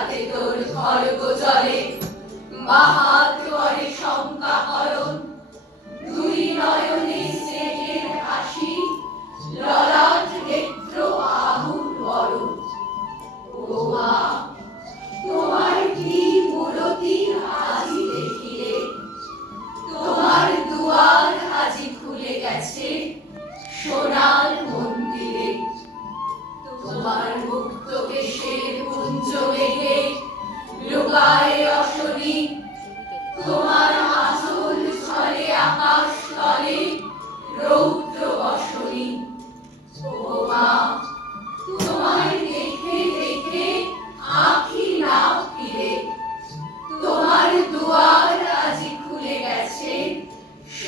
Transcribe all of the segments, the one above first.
হাতে তোর খড়গ চলে বাহাত করে শঙ্কা হরণ। দুই নয়নে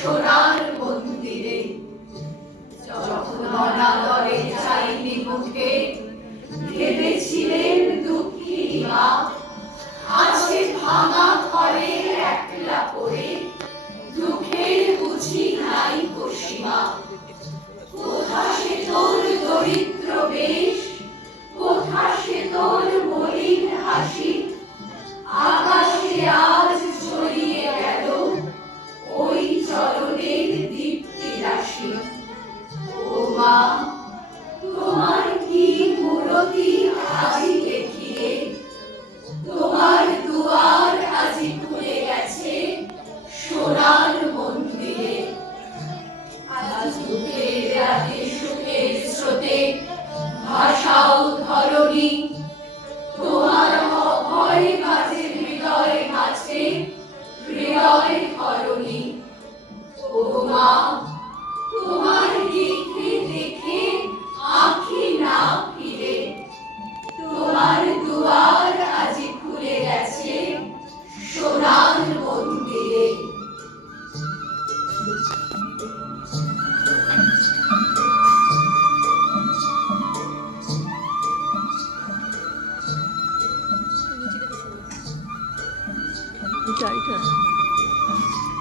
সোনার মন্দিরে। যখন অনাদরে চাইনি মুখে ভেবেছিলেন দুঃখী মা। আছে ভাঙা ঘরে একলা করে দুঃখের বুঝি নাই পশ্চিমা দুঃখে রাতে তোমার হয় দেখে আঁখি না ফিরে তোমার দুয়ার আজি খুলে গেছে সোনার মন্দিরে Yeter yeter.